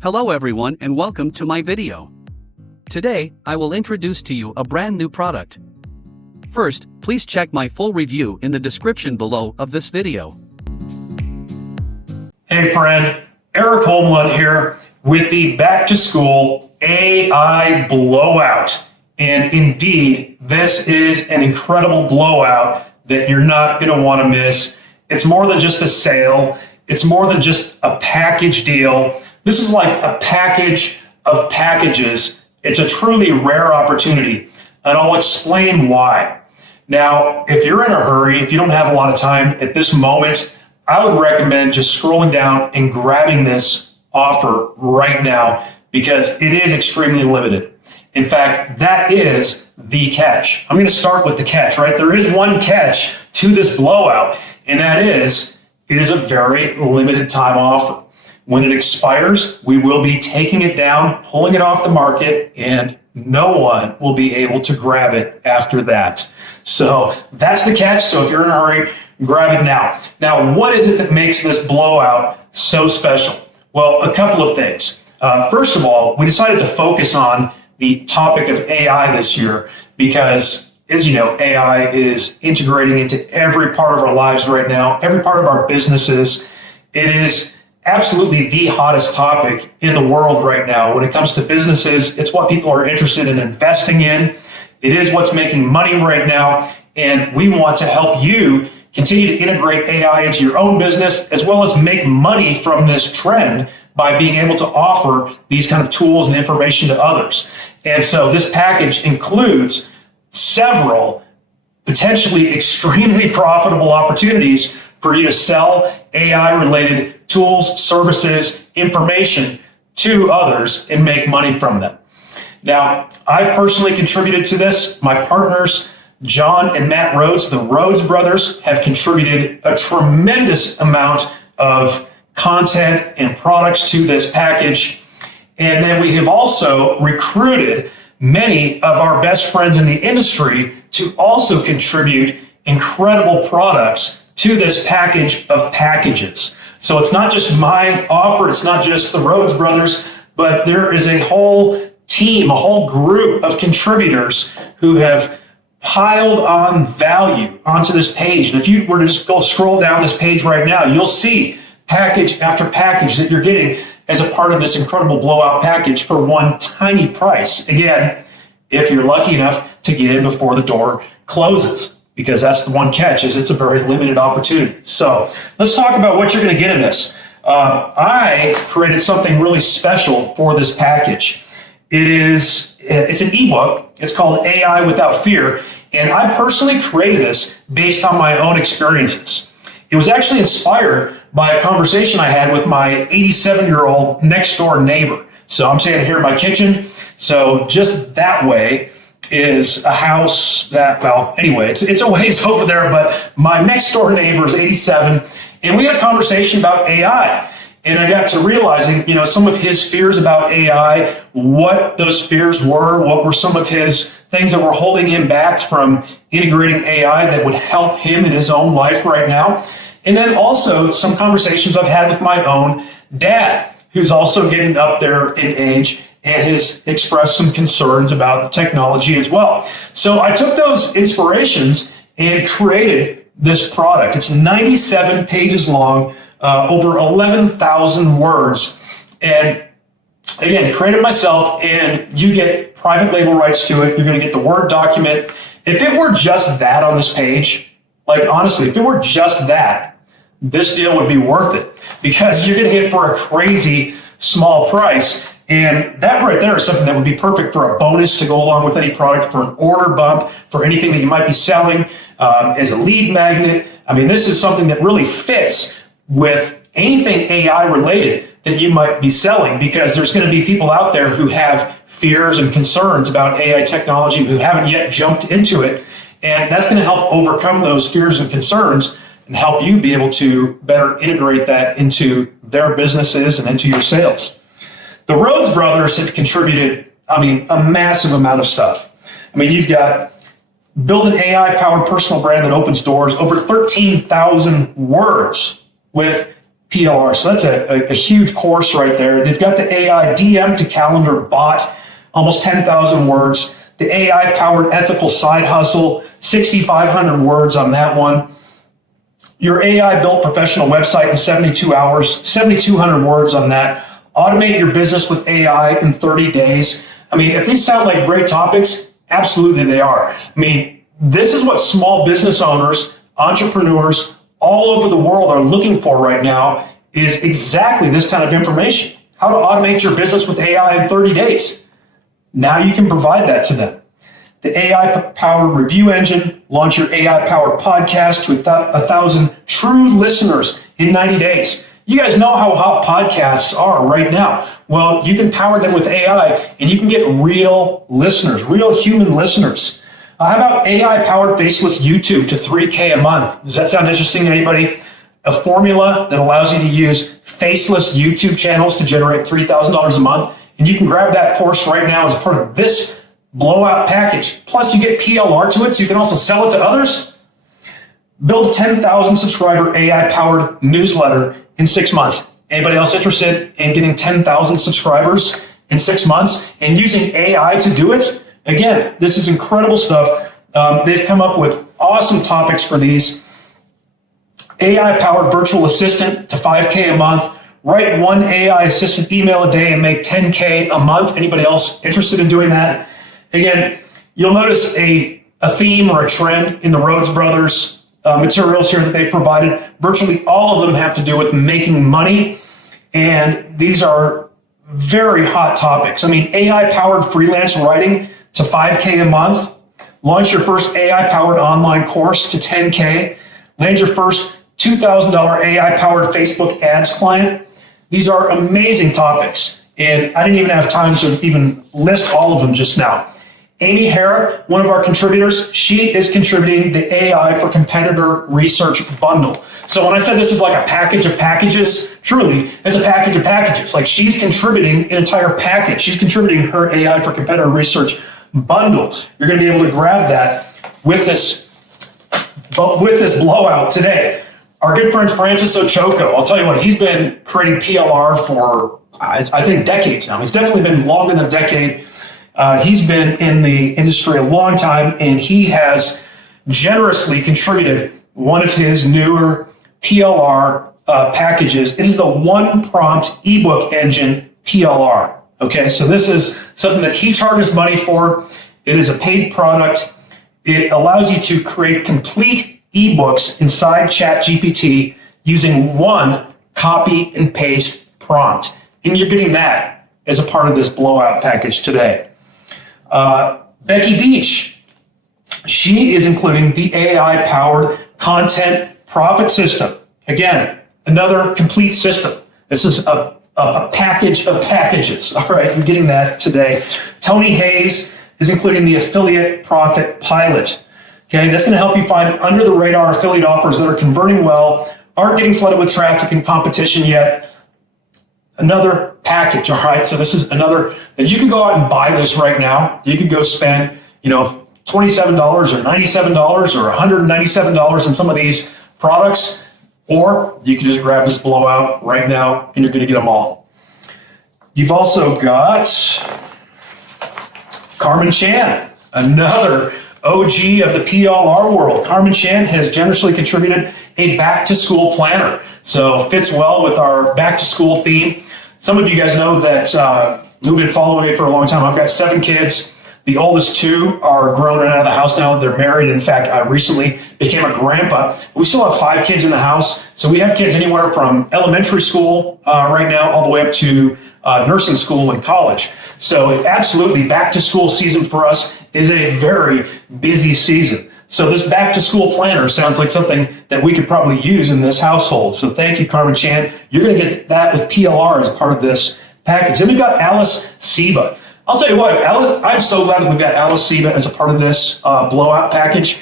Hello everyone and welcome to my video. Today, I will introduce to you a brand new product. First, please check my full review in the description below of this video. Hey friend, Eric Holmlund here with the Back-to-School AI Blowout. And indeed, this is an incredible blowout that you're not going to want to miss. It's more than just a sale. It's more than just a package deal. This is like a package of packages. It's a truly rare opportunity, and I'll explain why. Now, if you're in a hurry, if you don't have a lot of time at this moment, I would recommend just scrolling down and grabbing this offer right now because it is extremely limited. In fact, that is the catch. I'm going to start with the catch, right? There is one catch to this blowout, and that is it is a very limited time offer. When it expires, we will be taking it down, pulling it off the market, and no one will be able to grab it after that. So that's the catch. So if you're in a hurry, grab it now. Now, what is it that makes this blowout so special? Well, a couple of things. First of all, we decided to focus on the topic of AI this year because, as you know, AI is integrating into every part of our lives right now, every part of our businesses. It is absolutely the hottest topic in the world right now. When it comes to businesses, it's what people are interested in investing in. It is what's making money right now. And we want to help you continue to integrate AI into your own business, as well as make money from this trend by being able to offer these kind of tools and information to others. And so this package includes several potentially extremely profitable opportunities for you to sell AI-related tools, services, information to others and make money from them. Now, I've personally contributed to this. My partners, John and Matt Rhodes, the Rhodes brothers, have contributed a tremendous amount of content and products to this package. And then we have also recruited many of our best friends in the industry to also contribute incredible products to this package of packages. So it's not just my offer, it's not just the Rhodes brothers, but there is a whole team, a whole group of contributors who have piled on value onto this page. And if you were to just go scroll down this page right now, you'll see package after package that you're getting as a part of this incredible blowout package for one tiny price. Again, if you're lucky enough to get in before the door closes, because that's the one catch, is it's a very limited opportunity. So let's talk about what you're going to get in this. I created something really special for this package. It's an ebook. It's called AI Without Fear. And I personally created this based on my own experiences. It was actually inspired by a conversation I had with my 87-year-old next door neighbor. So I'm standing here in my kitchen. So just that way is a house that, well, anyway, it's a ways over there, but my next door neighbor is 87. And we had a conversation about AI. And I got to realizing, some of his fears about AI, what those fears were, what were some of his things that were holding him back from integrating AI that would help him in his own life right now. And then also some conversations I've had with my own dad, who's also getting up there in age and has expressed some concerns about the technology as well. So I took those inspirations and created this product. It's 97 pages long, over 11,000 words. And again, created myself, and you get private label rights to it. You're going to get the Word document. If it were just that on this page, like honestly, if it were just that, this deal would be worth it because you're going to get it for a crazy small price. And that right there is something that would be perfect for a bonus to go along with any product, for an order bump, for anything that you might be selling as a lead magnet. I mean, this is something that really fits with anything AI related that you might be selling, because there's going to be people out there who have fears and concerns about AI technology who haven't yet jumped into it. And that's going to help overcome those fears and concerns and help you be able to better integrate that into their businesses and into your sales. The Rhodes brothers have contributed, a massive amount of stuff. You've got build an AI-powered personal brand that opens doors, over 13,000 words with PLR. So that's a huge course right there. They've got the AI DM to calendar bot, almost 10,000 words. The AI powered ethical side hustle, 6,500 words on that one. Your AI built professional website in 72 hours, 7,200 words on that. Automate your business with AI in 30 days. I mean, if these sound like great topics, absolutely they are. I mean, this is what small business owners, entrepreneurs all over the world are looking for right now, is exactly this kind of information. How to automate your business with AI in 30 days. Now you can provide that to them. The AI-powered review engine, launch your AI-powered podcast to 1,000 true listeners in 90 days. You guys know how hot podcasts are right now. Well, you can power them with AI and you can get real listeners, real human listeners. How about AI-powered faceless YouTube to 3K a month? Does that sound interesting to anybody? A formula that allows you to use faceless YouTube channels to generate $3,000 a month. And you can grab that course right now as part of this blowout package. Plus you get PLR to it, so you can also sell it to others. Build a 10,000 subscriber AI powered newsletter in 6 months. Anybody else interested in getting 10,000 subscribers in 6 months and using AI to do it? Again, this is incredible stuff. They've come up with awesome topics for these. AI powered virtual assistant to 5K a month. Write one AI assistant email a day and make 10K a month. Anybody else interested in doing that? Again, you'll notice a theme or a trend in the Rhodes Brothers materials here that they provided. Virtually all of them have to do with making money, and these are very hot topics. I mean, AI-powered freelance writing to 5K a month. Launch your first AI-powered online course to 10K. Land your first $2,000 AI-powered Facebook ads client. These are amazing topics, and I didn't even have time to even list all of them just now. Amy Harrop, one of our contributors, she is contributing the AI for Competitor Research Bundle. So when I said this is like a package of packages, truly, it's a package of packages. Like, she's contributing an entire package. She's contributing her AI for Competitor Research Bundle. You're going to be able to grab that with this blowout today. Our good friend Francis Ochoco, I'll tell you what, he's been creating PLR for, I think, decades now. He's definitely been longer than a decade. He's been in the industry a long time, and he has generously contributed one of his newer PLR packages. It is the one prompt ebook engine PLR. Okay, so this is something that he charges money for. It is a paid product. It allows you to create complete ebooks inside ChatGPT using one copy and paste prompt. And you're getting that as a part of this blowout package today. Becky Beach, she is including the AI-powered content profit system. Again, another complete system. This is a package of packages. All right, you're getting that today. Tony Hayes is including the affiliate profit pilot. Okay, that's going to help you find under-the-radar affiliate offers that are converting well, aren't getting flooded with traffic and competition yet. Another package, all right? So this is another, that you can go out and buy this right now. You can go spend, $27 or $97 or $197 in some of these products, or you can just grab this blowout right now and you're going to get them all. You've also got Carmen Chan, another OG of the PLR world. Carmen Chan has generously contributed a back-to-school planner. So fits well with our back-to-school theme. Some of you guys know that who've been following me for a long time. I've got 7 kids. The oldest 2 are grown and out of the house now. They're married. In fact, I recently became a grandpa. We still have 5 kids in the house. So we have kids anywhere from elementary school right now all the way up to nursing school and college. So absolutely, back to school season for us is a very busy season. So this back to school planner sounds like something that we could probably use in this household. So thank you, Carmen Chan. You're going to get that with PLR as a part of this package. Then we've got Alice Seba. I'll tell you what, I'm so glad that we've got Alice Seba as a part of this blowout package.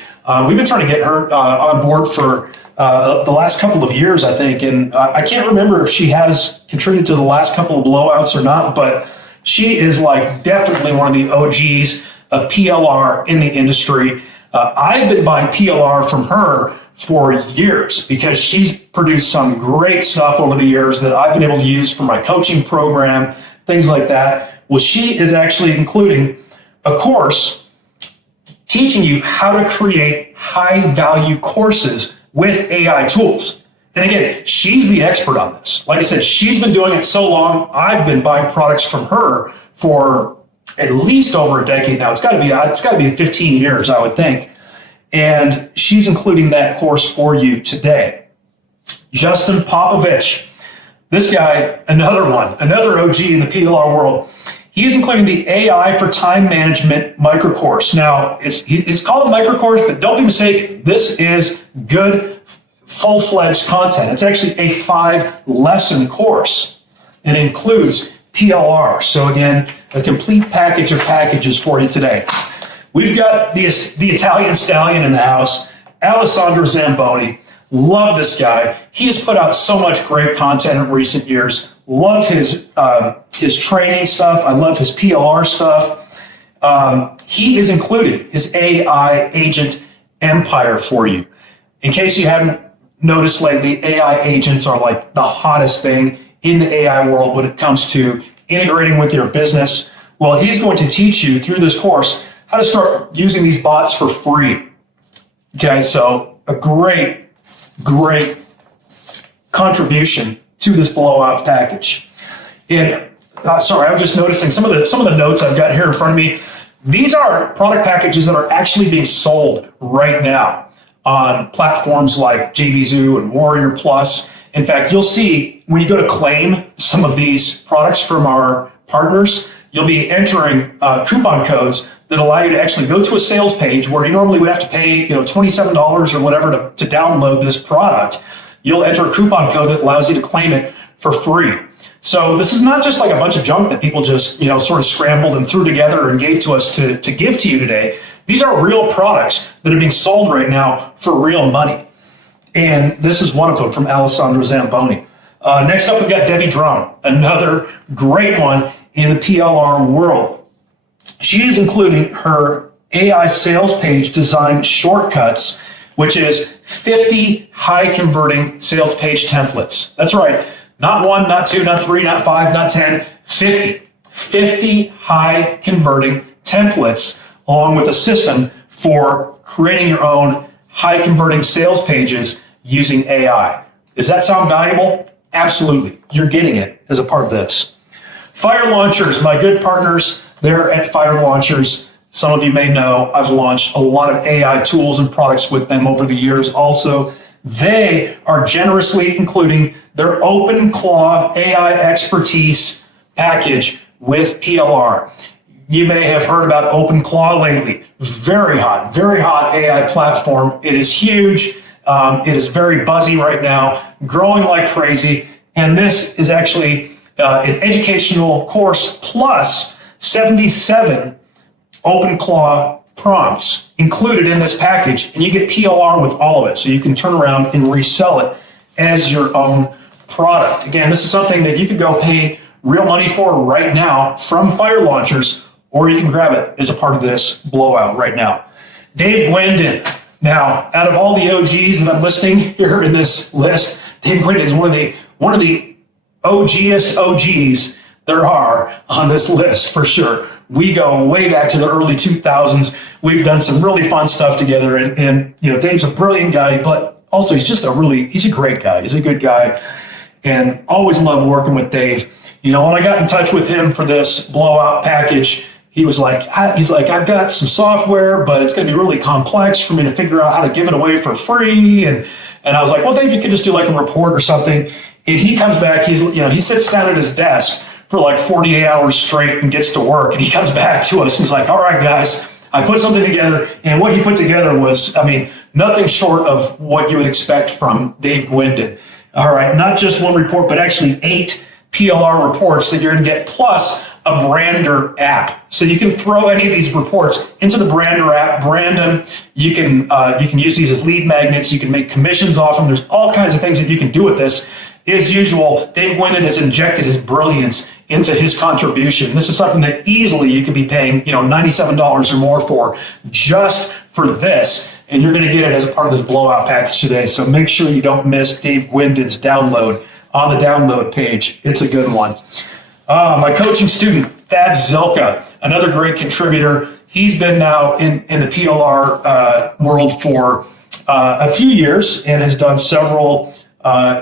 We've been trying to get her on board for the last couple of years, I think. And I can't remember if she has contributed to the last couple of blowouts or not, but she is like definitely one of the OGs of PLR in the industry. I've been buying PLR from her for years because she's produced some great stuff over the years that I've been able to use for my coaching program, things like that. Well, she is actually including a course teaching you how to create high value courses with AI tools. And again, she's the expert on this. Like I said, she's been doing it so long. I've been buying products from her for at least over a decade now. It's got to be 15 years, I would think. And she's including that course for you today. Justin Popovich, this guy, another OG in the PLR world. He is including the AI for Time Management micro course. Now, it's called a micro course, but don't be mistaken. This is good, full-fledged content. It's actually a 5-lesson course. It includes PLR. So again, a complete package of packages for you today. We've got the Italian stallion in the house, Alessandro Zamboni. Love this guy. He has put out so much great content in recent years. Love his training stuff. I love his PLR stuff. He is including his AI agent empire for you. In case you hadn't noticed lately, AI agents are like the hottest thing in the AI world when it comes to integrating with your business. Well, he's going to teach you through this course how to start using these bots for free. Okay, so a great contribution to this blowout package. And sorry, I was just noticing some of the notes I've got here in front of me. These are product packages that are actually being sold right now on platforms like JVZoo and Warrior Plus. In fact, you'll see when you go to claim some of these products from our partners, you'll be entering coupon codes that allow you to actually go to a sales page where you normally would have to pay $27 or whatever to download this product. You'll enter a coupon code that allows you to claim it for free. So this is not just like a bunch of junk that people just sort of scrambled and threw together and gave to us to give to you today. These are real products that are being sold right now for real money. And this is one of them from Alessandro Zamboni. Next up, we've got Debbie Drum, another great one in the PLR world. She is including her AI sales page design shortcuts, which is 50 high converting sales page templates. That's right. Not 1, not 2, not 3, not 5, not 10, 50. 50 high converting templates along with a system for creating your own high converting sales pages using AI. Does that sound valuable? Absolutely. You're getting it as a part of this. Fire Launchers, my good partners, they're at Fire Launchers. Some of you may know I've launched a lot of AI tools and products with them over the years also. They are generously including their OpenClaw AI expertise package with PLR. You may have heard about OpenClaw lately. Very hot AI platform. It is huge. It is very buzzy right now, growing like crazy. And this is actually an educational course plus 77 OpenClaw prompts included in this package, and you get PLR with all of it, so you can turn around and resell it as your own product. Again, this is something that you could go pay real money for right now from Fire Launchers, or you can grab it as a part of this blowout right now. Dave Gwendon. Now, out of all the OGs that I'm listing here in this list, Dave Gwendon is one of the OGest OGs there are on this list for sure. We go way back to the early 2000s. We've done some really fun stuff together, and Dave's a brilliant guy, but also he's a great guy. He's a good guy, and always love working with Dave. When I got in touch with him for this blowout package, he's like, I've got some software, but it's going to be really complex for me to figure out how to give it away for free. And I was like, well, Dave, you could just do like a report or something. And he comes back, he sits down at his desk for like 48 hours straight and gets to work. And he comes back to us and he's like, all right, guys, I put something together. And what he put together was, nothing short of what you would expect from Dave Gwendon. All right, not just one report, but actually 8 PLR reports that you're going to get, plus a Brander app. So you can throw any of these reports into the Brander app, brand them. You can use these as lead magnets. You can make commissions off them. There's all kinds of things that you can do with this. As usual, Dave Gwendon has injected his brilliance into his contribution. This is something that easily you could be paying, $97 or more for just for this. and you're going to get it as a part of this blowout package today. So make sure you don't miss Dave Gwindon's download on the download page. It's a good one. My coaching student, Thad Zilka, another great contributor. He's been now in the PLR world for a few years and has done several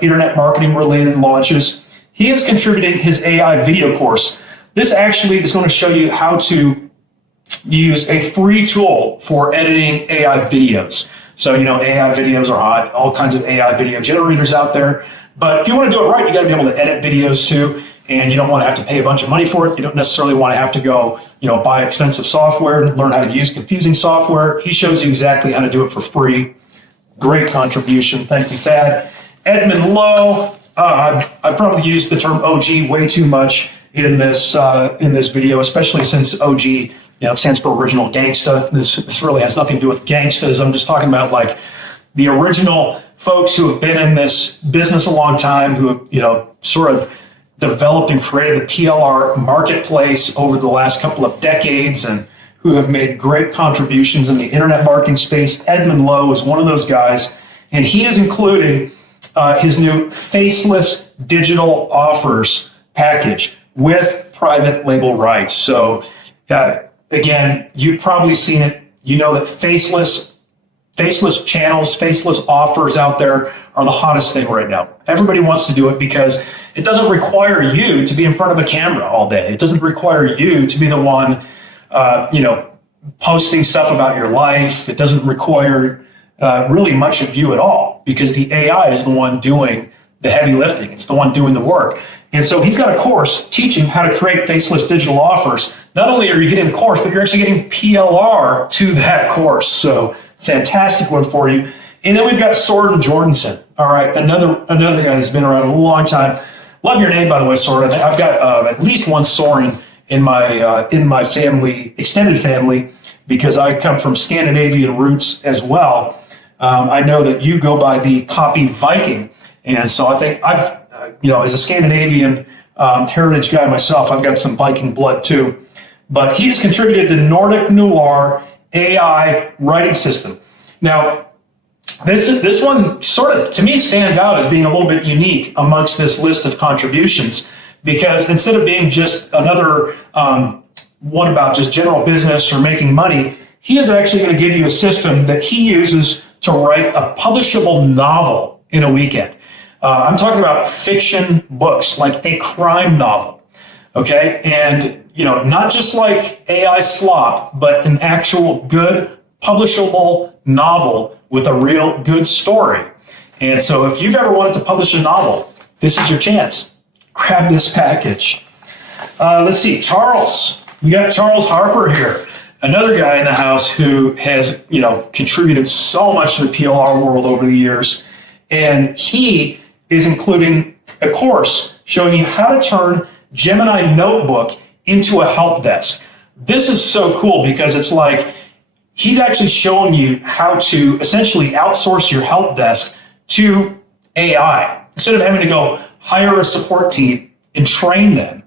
internet marketing related launches. He is contributing his AI video course. This actually is going to show you how to use a free tool for editing AI videos. So, AI videos are hot, all kinds of AI video generators out there. But if you want to do it right, you got to be able to edit videos too. And you don't want to have to pay a bunch of money for it. You don't necessarily want to have to go, buy expensive software and learn how to use confusing software. He shows you exactly how to do it for free. Great contribution. Thank you, Thad. Edmund Lowe. I've probably used the term OG way too much in this video, especially since OG, stands for original gangsta. This really has nothing to do with gangstas. I'm just talking about like the original folks who have been in this business a long time, who have, sort of developed and created the PLR marketplace over the last couple of decades and who have made great contributions in the internet marketing space. Edmund Lowe is one of those guys, and he is including his new faceless digital offers package with private label rights. So again, you've probably seen it. You know that faceless channels, faceless offers out there are the hottest thing right now. Everybody wants to do it because it doesn't require you to be in front of a camera all day. It doesn't require you to be the one, posting stuff about your life. It doesn't require really much of you at all because the AI is the one doing the heavy lifting. It's the one doing the work. And so he's got a course teaching how to create faceless digital offers. Not only are you getting the course, but you're actually getting PLR to that course. So fantastic one for you. And then we've got Soren Jordanson. All right, another guy that's been around a long time. Love your name, by the way, Soren. I've got at least one Soren in my family, extended family, because I come from Scandinavian roots as well. I know that you go by the copy Viking, and so I think I've, as a Scandinavian heritage guy myself, I've got some Viking blood too. But he's contributed to Nordic Noir AI writing system. Now, this one sort of, to me, stands out as being a little bit unique amongst this list of contributions, because instead of being just another one about just general business or making money, he is actually going to give you a system that he uses to write a publishable novel in a weekend. I'm talking about fiction books, like a crime novel, okay? And, not just like AI slop, but an actual good publishable novel with a real good story. And so if you've ever wanted to publish a novel, this is your chance. Grab this package. Let's see, Charles. We got Charles Harper here, another guy in the house who has, contributed so much to the PLR world over the years. And he is including a course showing you how to turn Gemini Notebook into a help desk. This is so cool because it's like he's actually showing you how to essentially outsource your help desk to AI. Instead of having to go hire a support team and train them,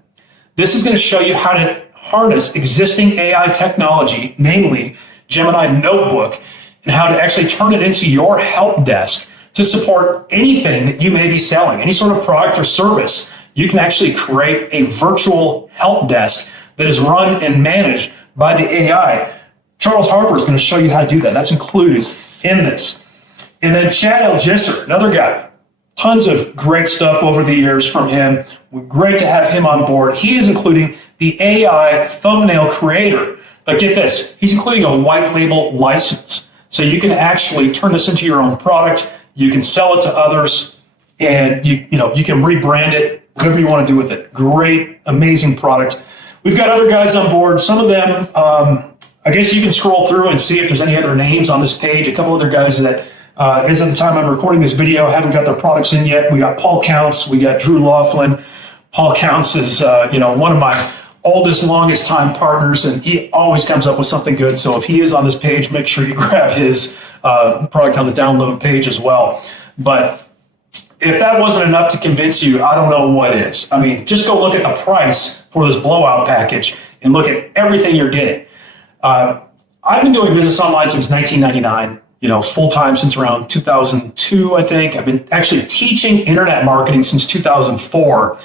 this is going to show you how to harness existing AI technology, namely Gemini Notebook, and how to actually turn it into your help desk to support anything that you may be selling, any sort of product or service. You can actually create a virtual help desk that is run and managed by the AI. Charles Harper is going to show you how to do that. That's included in this. And then Chad Elgisser, another guy. Tons of great stuff over the years from him. Great to have him on board. He is including the AI thumbnail creator. But get this, he's including a white label license. So you can actually turn this into your own product. You can sell it to others, and you can rebrand it, whatever you want to do with it. Great, amazing product. We've got other guys on board. Some of them, I guess you can scroll through and see if there's any other names on this page. A couple other guys that, as of the time I'm recording this video, haven't got their products in yet. We got Paul Counts. We got Drew Laughlin. Paul Counts is, one of my oldest, longest time partners, and he always comes up with something good. So if he is on this page, make sure you grab his product on the download page as well. But if that wasn't enough to convince you, I don't know what is. I mean, just go look at the price for this blowout package and look at everything you're getting. I've been doing business online since 1999. full-time since around 2002, I think. I've been actually teaching internet marketing since 2004.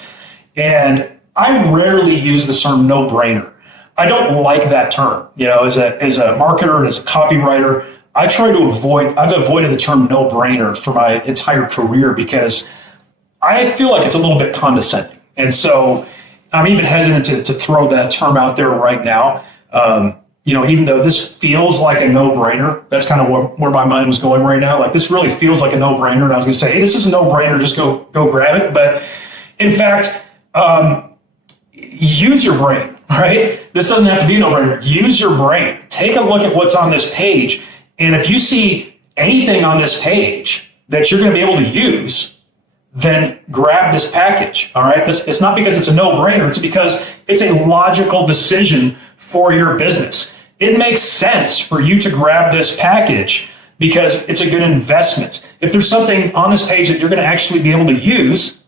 And I rarely use the term no-brainer. I don't like that term. As a marketer and as a copywriter, I've avoided the term no-brainer for my entire career because I feel like it's a little bit condescending. And so I'm even hesitant to throw that term out there right now. Even though this feels like a no-brainer, that's kind of where my mind was going right now. Like, this really feels like a no-brainer. And I was going to say, hey, this is a no-brainer. Just go grab it. But in fact, use your brain, right? This doesn't have to be a no-brainer. Use your brain. Take a look at what's on this page. And if you see anything on this page that you're going to be able to use, then grab this package, all right? It's not because it's a no-brainer. It's because it's a logical decision for your business. It makes sense for you to grab this package because it's a good investment. If there's something on this page that you're going to actually be able to use,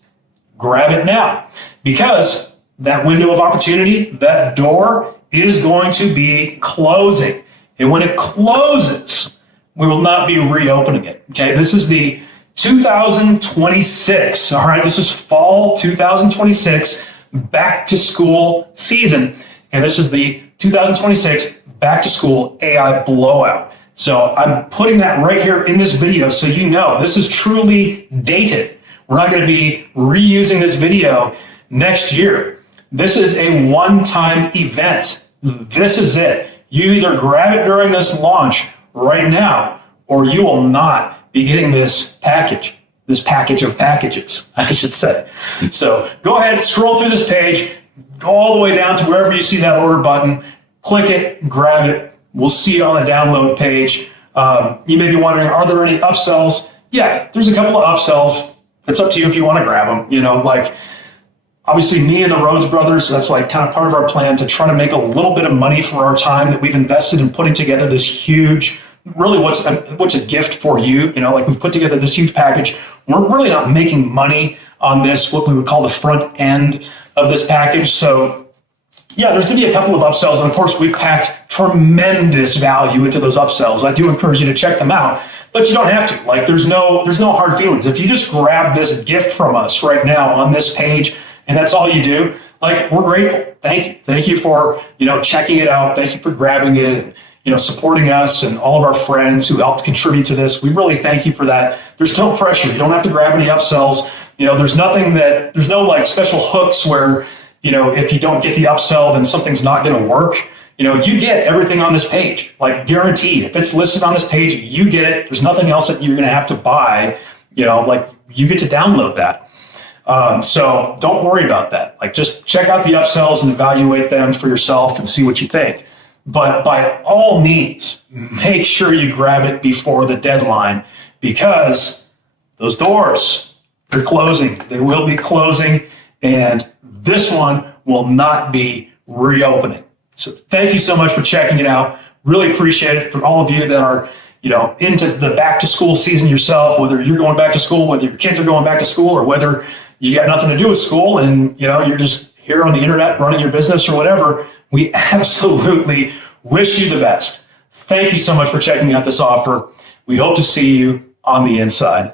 grab it now, because that window of opportunity, that door is going to be closing. And when it closes, we will not be reopening it. Okay, this is the 2026. All right, this is fall 2026 back to school season. And this is the 2026 back to school AI blowout. So I'm putting that right here in this video so you know this is truly dated. We're not going to be reusing this video next year. This is a one-time event. This is it. You either grab it during this launch right now, or you will not be getting this package of packages, I should say. So go ahead, scroll through this page, go all the way down to wherever you see that order button, click it, grab it. We'll see you on the download page. You may be wondering, are there any upsells? Yeah, there's a couple of upsells. It's up to you if you want to grab them. Obviously me and the Rhodes brothers, that's like kind of part of our plan to try to make a little bit of money for our time that we've invested in putting together this huge, really what's a gift for you. We've put together this huge package. We're really not making money on this, what we would call the front end of this package. So yeah, there's going to be a couple of upsells. And of course, we've packed tremendous value into those upsells. I do encourage you to check them out, but you don't have to. There's no hard feelings. If you just grab this gift from us right now on this page, and that's all you do, we're grateful. Thank you. Thank you for, checking it out. Thank you for grabbing it, supporting us and all of our friends who helped contribute to this. We really thank you for that. There's no pressure. You don't have to grab any upsells. There's no special hooks where, if you don't get the upsell, then something's not going to work. You get everything on this page, guaranteed. If it's listed on this page, you get it. There's nothing else that you're going to have to buy. You get to download that. So don't worry about that. Just check out the upsells and evaluate them for yourself and see what you think. But by all means, make sure you grab it before the deadline, because those doors, they're closing. They will be closing, and this one will not be reopening. So thank you so much for checking it out. Really appreciate it. For all of you that are into the back to school season yourself, whether you're going back to school, whether your kids are going back to school, or whether you got nothing to do with school and you're just here on the internet running your business or whatever, we absolutely wish you the best. Thank you so much for checking out this offer. We hope to see you on the inside.